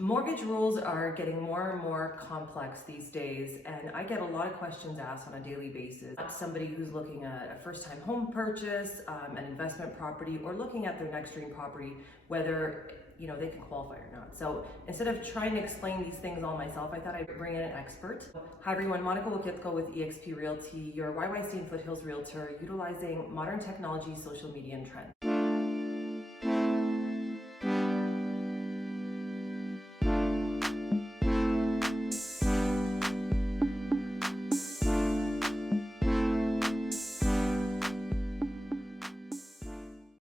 Mortgage rules are getting more and more complex these days, and I get a lot of questions asked on a daily basis. Somebody who's looking at a first-time home purchase, an investment property, or looking at their next dream property, whether they can qualify or not. So instead of trying to explain these things all myself, I thought I'd bring in an expert. Hi everyone, Monika Lokietko with eXp Realty, your YYC and Foothills Realtor, utilizing modern technology, social media, and trends.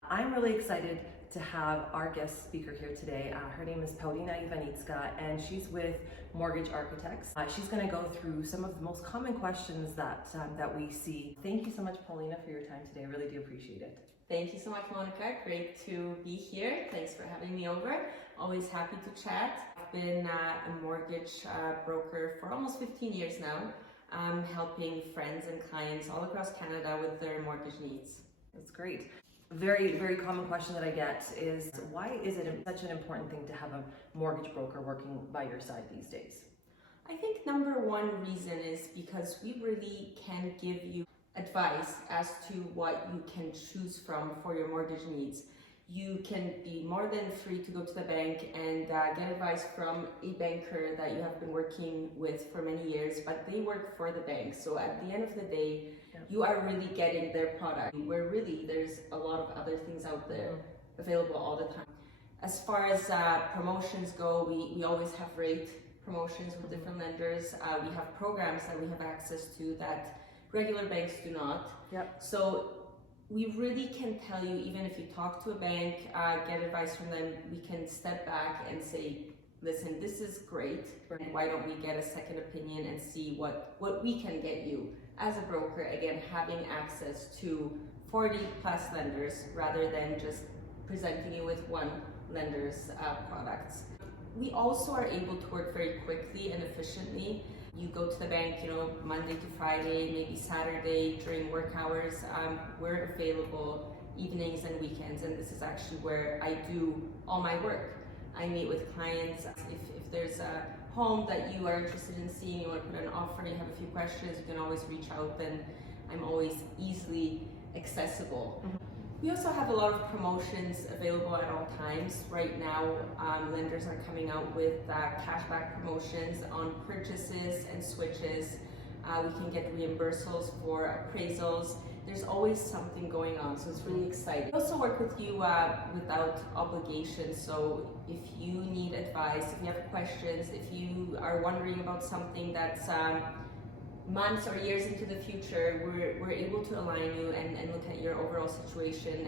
I'm really excited to have our guest speaker here today. Her name is Paulina Iwanicka, and she's with Mortgage Architects. She's going to go through some of the most common questions that we see. Thank you so much, Paulina, for your time today. I really do appreciate it. Thank you so much, Monika. Great to be here. Thanks for having me over. Always happy to chat. I've been a mortgage broker for almost 15 years now, helping friends and clients all across Canada with their mortgage needs. That's great. Very, very common question that I get is, why is it such an important thing to have a mortgage broker working by your side these days? I think number one reason is because we really can give you advice as to what you can choose from for your mortgage needs. You can be more than free to go to the bank and get advice from a banker that you have been working with for many years, but they work for the bank. So at the end of the day, you are really getting their product, where really there's a lot of other things out there available all the time. As far as promotions go, we always have rate promotions with different lenders. We have programs that we have access to that regular banks do not. Yep. So we really can tell you, even if you talk to a bank, get advice from them, we can step back and say, listen, this is great. Why don't we get a second opinion and see what we can get you as a broker, again, having access to 40 plus lenders rather than just presenting you with one lender's products. We also are able to work very quickly and efficiently. You go to the bank, Monday to Friday, maybe Saturday during work hours. We're available evenings and weekends, and this is actually where I do all my work. I meet with clients. If there's a home that you are interested in seeing, you want to put an offer, you have a few questions, you can always reach out, and I'm always easily accessible. Mm-hmm. We also have a lot of promotions available at all times. Right now, lenders are coming out with cashback promotions on purchases and switches. We can get reimbursables for appraisals. There's always something going on, so it's really exciting. We also work with you without obligation, so if you need advice, if you have questions, if you are wondering about something that's months or years into the future, we're able to align you and look at your overall situation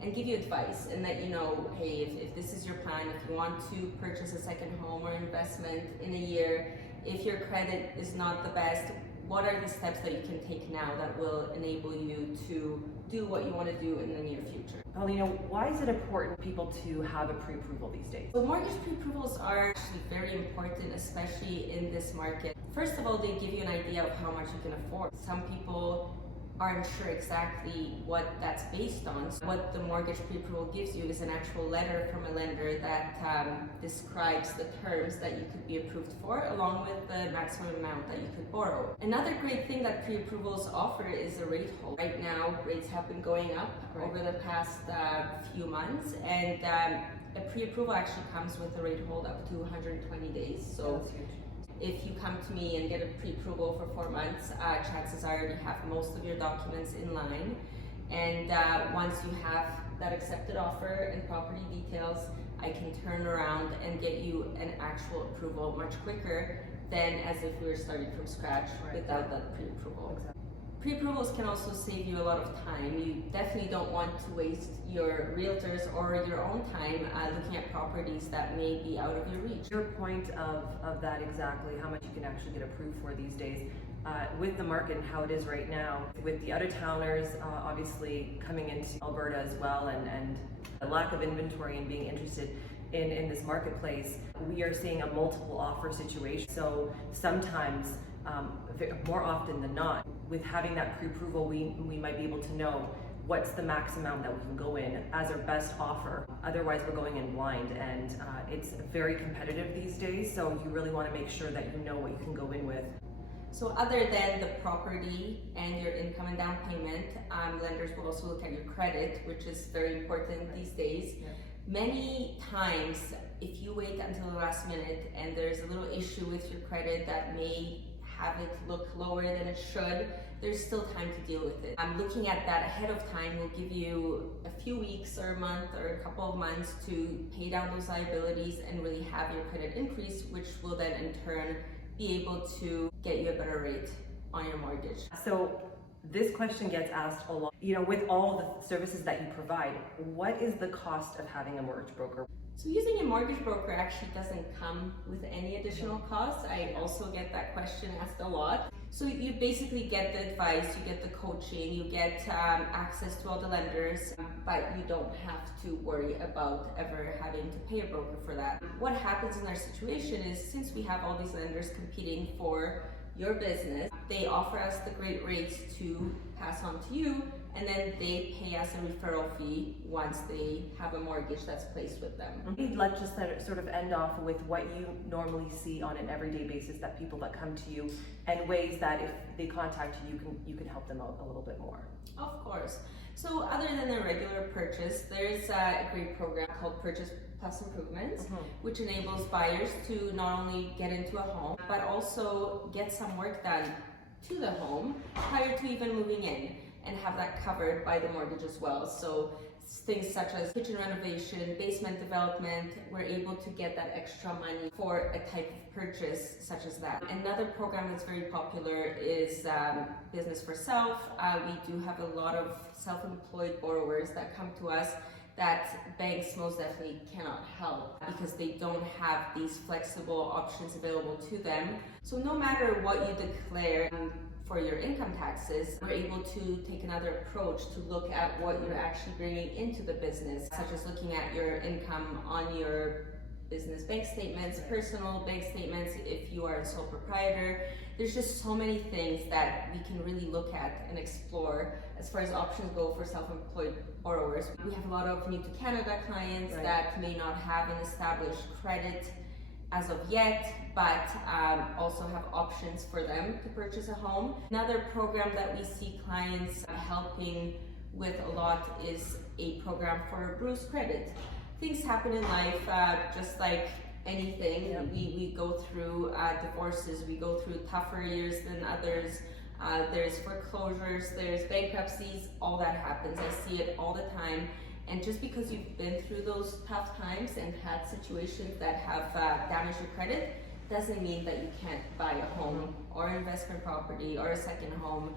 and give you advice and let you know, hey, if this is your plan, if you want to purchase a second home or investment in a year, if your credit is not the best, what are the steps that you can take now that will enable you to do what you want to do in the near future? Paulina, why is it important for people to have a pre-approval these days? So mortgage pre-approvals are actually very important, especially in this market. First of all, they give you an idea of how much you can afford. Some people aren't sure exactly what that's based on. So what the mortgage pre-approval gives you is an actual letter from a lender that describes the terms that you could be approved for, along with the maximum amount that you could borrow. Another great thing that pre-approvals offer is a rate hold. Right now, rates have been going up over the past few months, and a pre-approval actually comes with a rate hold up to 120 days. So if you come to me and get a pre-approval for 4 months, chances are you have most of your documents in line. And once you have that accepted offer and property details, I can turn around and get you an actual approval much quicker than as if we were starting from scratch without that pre-approval. Exactly. Pre-approvals can also save you a lot of time. You definitely don't want to waste your realtors or your own time looking at properties that may be out of your reach. Your point of that exactly, how much you can actually get approved for these days, with the market and how it is right now, with the out-of-towners obviously coming into Alberta as well, and a lack of inventory and being interested in this marketplace, we are seeing a multiple offer situation. So sometimes, more often than not, with having that pre-approval, we might be able to know what's the max amount that we can go in as our best offer. Otherwise, we're going in blind, and it's very competitive these days, so you really want to make sure that you know what you can go in with. So other than the property and your income and down payment, lenders will also look at your credit, which is very important these days. Yeah. Many times, if you wait until the last minute and there's a little issue with your credit that may have it look lower than it should, there's still time to deal with it. Looking at that ahead of time will give you a few weeks or a month or a couple of months to pay down those liabilities and really have your credit increase, which will then in turn be able to get you a better rate on your mortgage. So this question gets asked a lot. With all the services that you provide, what is the cost of having a mortgage broker? So using a mortgage broker actually doesn't come with any additional costs. I also get that question asked a lot. So you basically get the advice, you get the coaching, you get access to all the lenders, but you don't have to worry about ever having to pay a broker for that. What happens in our situation is, since we have all these lenders competing for your business, they offer us the great rates to pass on to you, and then they pay us a referral fee once they have a mortgage that's placed with them. Let's just sort of end off with what you normally see on an everyday basis, that people that come to you, and ways that if they contact you, you can help them out a little bit more. Of course. So other than a regular purchase, there's a great program called Purchase Plus Improvements, which enables buyers to not only get into a home, but also get some work done to the home prior to even moving in, and have that covered by the mortgage as well. So things such as kitchen renovation, basement development, we're able to get that extra money for a type of purchase such as that. Another program that's very popular is Business for Self. We do have a lot of self-employed borrowers that come to us that banks most definitely cannot help because they don't have these flexible options available to them. So no matter what you declare for your income taxes, we're able to take another approach to look at what you're actually bringing into the business, such as looking at your income on your business bank statements, personal bank statements if you are a sole proprietor. There's just so many things that we can really look at and explore as far as options go for self-employed borrowers. We have a lot of new to Canada clients that may not have an established credit as of yet, but also have options for them to purchase a home. Another program that we see clients helping with a lot is a program for bruised credit. Things happen in life, just like anything. We go through divorces, we go through tougher years than others. There's foreclosures, there's bankruptcies, all that happens. I see it all the time. And just because you've been through those tough times and had situations that have damaged your credit, doesn't mean that you can't buy a home or investment property or a second home.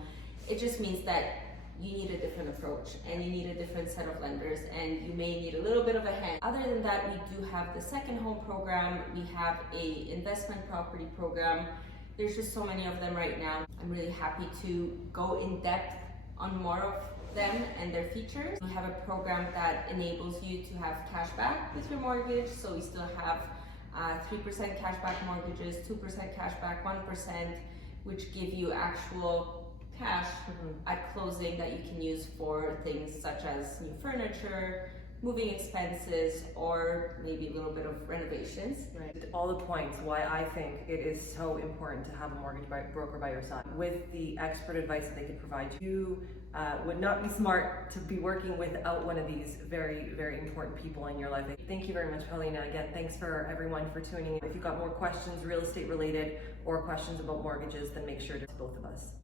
It just means that you need a different approach and you need a different set of lenders, and you may need a little bit of a hand. Other than that, we do have the second home program. We have a investment property program. There's just so many of them right now. I'm really happy to go in depth on more of them and their features. We have a program that enables you to have cash back with your mortgage. So we still have 3% cash back mortgages, 2% cash back, 1%, which give you actual cash at closing that you can use for things such as new furniture, moving expenses, or maybe a little bit of renovations. Right. All the points why I think it is so important to have a mortgage broker by your side. With the expert advice that they can provide you, would not be smart to be working without one of these very, very important people in your life. Thank you very much, Paulina. Again, thanks for everyone for tuning in. If you've got more questions real estate related or questions about mortgages, then make sure to both of us.